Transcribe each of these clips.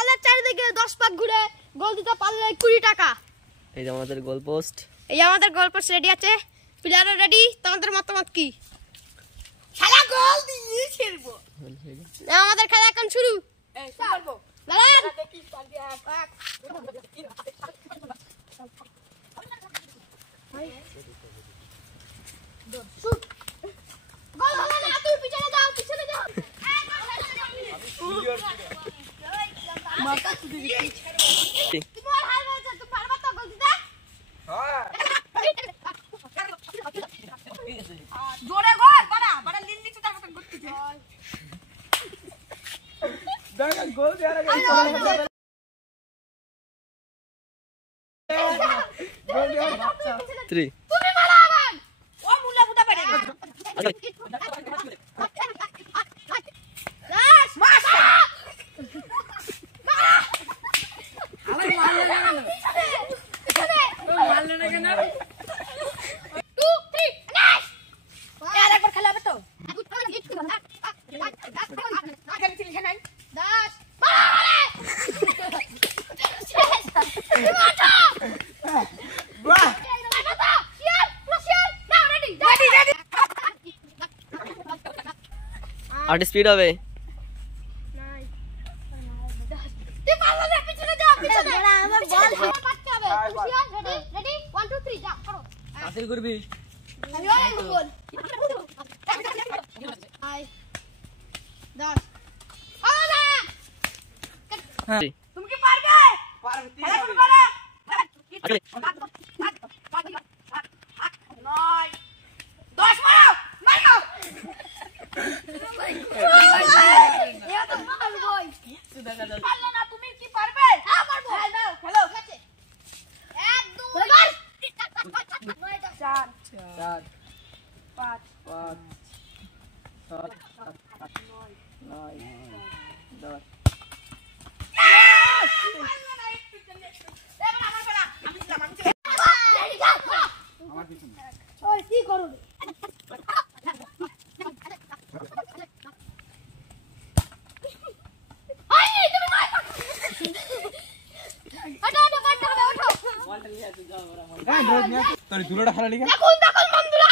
বলের চারিদিকে 10 পাক ঘুরে গোল দিতে পারলে 20 টাকা। এই যে আমাদের গোল পোস্ট, এই আমাদের গোল পোস্ট রেডি আছে, প্লেয়ারও রেডি। তোমাদের মতামত কি? শালা গোল দিয়ে খেলবো। আমাদের খেলা এখন শুরু। এই করব দাঁড়ান দেখি পারবি। শুট গোল হলো না, তুই পিছনে যাও, পিছনে যাও। মাথা তুই তোমার হাল হয়েছে, তুমি পারবা তো গোল দিতে? হ্যাঁ জোরে গোল বাড়া বাড়া লিন নিচে তার মত করতেছে। দেখা গোল দেওয়ার আগে গোল দেওয়ার বাচ্চা 3 তুমি মারা আবার ও মুলা বুটা পারে না। লাশ মাস আমার মারলো না কেন 2 3 নাইস यार একবার খেলা হবে তো খেলি খেলি খেলাই 10 বারে বাহ আর স্পিড হবে। তুই পারলে না, পিছনে যা, পিছনে আমার বল পাচ্ছে হবে। রেডি রেডি 1 2 3 যা করো। হাসিল করবি। আমি ওই গোল 10 আরে হ্যাঁ তুমি কি পারবে? পারবে খেলা হবে করবে না? আরে 9 10 মারো মারো এ তো মার বই পারলে না, তুমি কি পারবে? হ্যাঁ পারবো। নাও খেলো। ঠিক আছে 1 2 4 4 5 5 7 8 9 10 আমার পিছনে ওই কি করো তোর দুটোটা খেলা লিখা দেখুন দেখুন বন্ধুরা,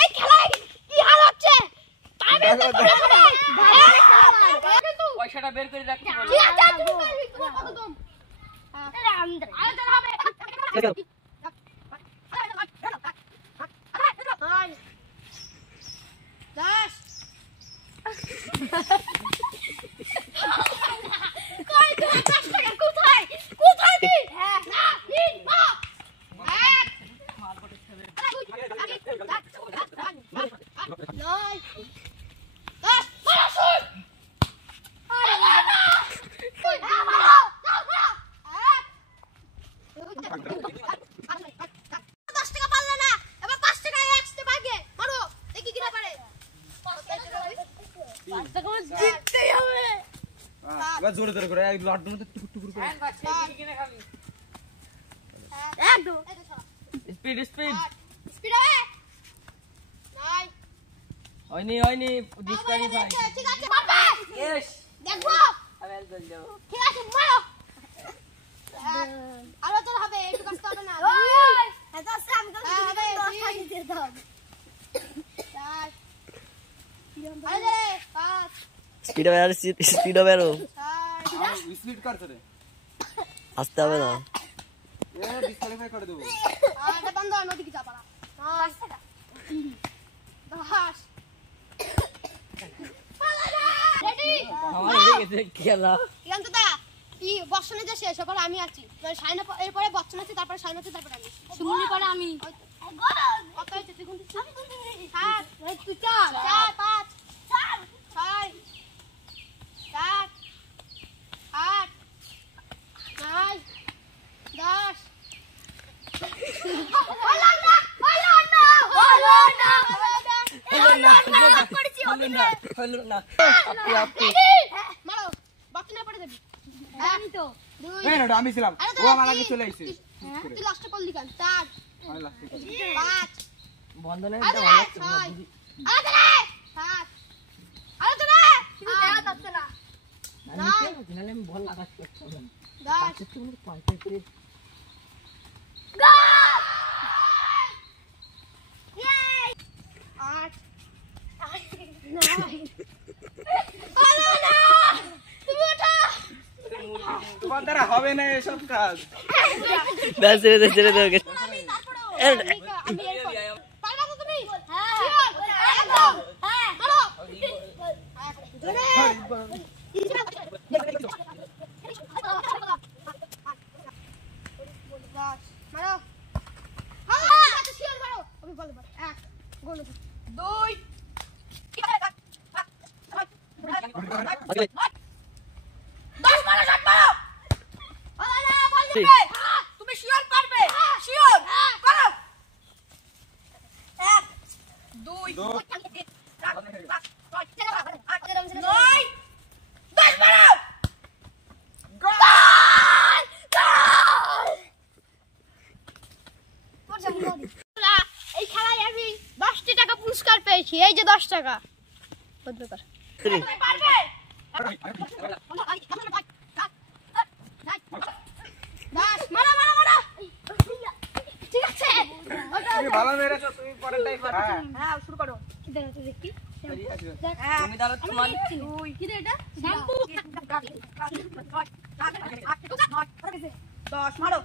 এই খেলায় কি হাল হচ্ছে। পয়সাটা বের করে রাখতে বলো। ঠিক আছে তুমি পারবি, তোমার কত দম? আরে হবে দশ কই তুই 10 টাকা কোথায় কোথায় দি? না তিন মা নয় 10 মারা শুট। আরে না মারো যাও যাও 10 টাকা পারলে না, এবার 5 টাকা এক্সট্রা ভাগে মারো দেখি কি না পারে। 5 টাকা জিততেই হবে। এবার জোরে জোরে করে এক লাড্ডুর মতো টুকুর টুকুর করে একদম স্পিড স্পিড স্পিড হবে 9 হয়নি ডিসকোয়ালিফাই। ঠিক আছে পারবে ইয়েস দেখো আমি আর গোল দেব। ঠিক আছে মারো আরো তো হবে একটু কষ্ট হবে না। এটা সাম করে দিতে 10 দিয়ে দাও 4 আরে 5 স্পিড হবে আর স্পিড হবে আরো 6 স্পিড করতে রে আসতে হবে না। এ ডিসকোয়ালিফাই করে দেব। এটা বন্ধ নদী কি যাবা 5 টাকা 10 রেডি আমার হয়ে গেছে খেলা। ইয়ান্ত দা এই বর্ষণে যে শেষ হবে আমি আছি, সাইনা এরপরে বর্ষণ আছে, তারপরে সাইনা আছে, তারপরে আমি শুনুনি পরে আমি কত হয়েছে তুই কোনটি? আমি কোনটি রেডি 7 এই তুই 4 4 5 4 6 7 8 9 10 হলো না আপনি মারো বর্ষণে পড়ে যাবি। আমি তো 2 এই না আমি ছিলাম ও আমার আগে চলে আইছে তুই লাস্টে করলি কেন? 4 আমি লাস্টে 5 বন্ধ নেই আরে এটা ভালো লাগছে না। 6 আরে 7 আরে তো না কিন্তু দেখা যাচ্ছে না আমি বল লাগাচ্ছি 10 8 তোমার দ্বারা হবে না এসব কাজ। ব্যাস ছেড়ে দে ওকে। আমি এরপর পারবা তো তুমি? হ্যাঁ একদম হ্যাঁ মারো ধরে মারো হ্যাঁ আচ্ছা শিওর মারো আমি বল বল 1 গোল 2 10 মারো শট মারো আরে বল দিবে তুমি শিওর পারবে শিওর করো 1 2 9 10 মারো গোল এই খেলায় আমি 10 টাকা পুরস্কার পেয়েছি এই যে 10 টাকা বদলে কর পারবে মারো মারো মারো ঠিক আছে তুমি ভালো মেরেছো, তুমি পরেরটাই করো। হ্যাঁ শুরু করো কি দেখাতে দেখি তুমি তাহলে তোমার কি রে এটা শ্যাম্পু 10 মারো